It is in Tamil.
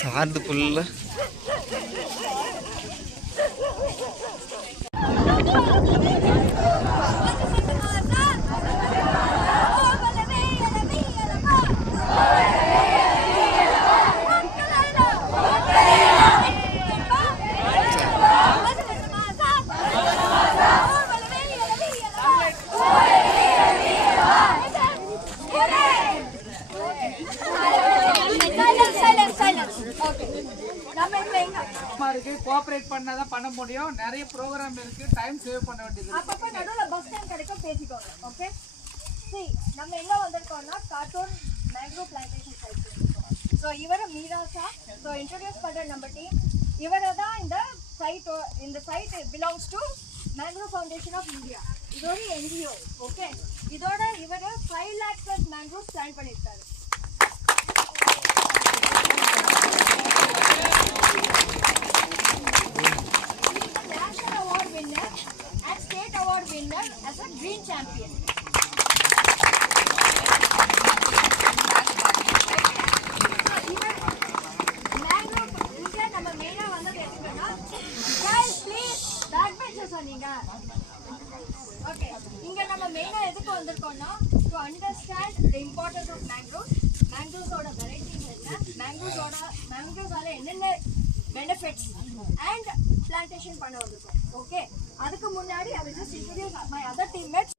சார்ந்து ஃபுல்லா கோஆபரேட் பண்ணாதான் பண்ண முடியும். நிறைய ப்ரோகிராம் இருக்கு, டைம் சேவ் பண்ண வேண்டியது. அப்பப்ப நடுவுல பஸ் டைம் கிடைக்கும், பேசிக்கோங்க. ஓகே, see நம்ம எங்க வந்திருக்கோம்னா கார்ட்டூன் மேங்க்ரோவ் பிளான்டேஷன் சைட். ஸோ இவரை மீராசா. ஸோ இன்ட்ரோடியூஸ் பண்ற நம்ம டீம். இவரை தான் இந்த side belongs to mangrove foundation of India. இது ஒரு NGO. ஓகே, இதோட இவர் 5 lakhs plus மேங்க்ரோவ் பிளான் பண்ணியிருக்காரு. Winner as a green champion. Mangrove inga நம்ம மெயினா வந்தது எதுக்குன்னா guys please back benches நீங்க. ஓகே, இங்க நம்ம மெயினா எதுக்கு வந்திருக்கோம்னா to understand the importance of mangroves. Mangroveஸோட வெரைட்டிஸ் என்ன, mangroveஸால என்னென்ன benefits and plantation பண்ண வந்திருக்கோம். ஓகே, அதுக்கு முன்னாடி I will just introduce my other teammates.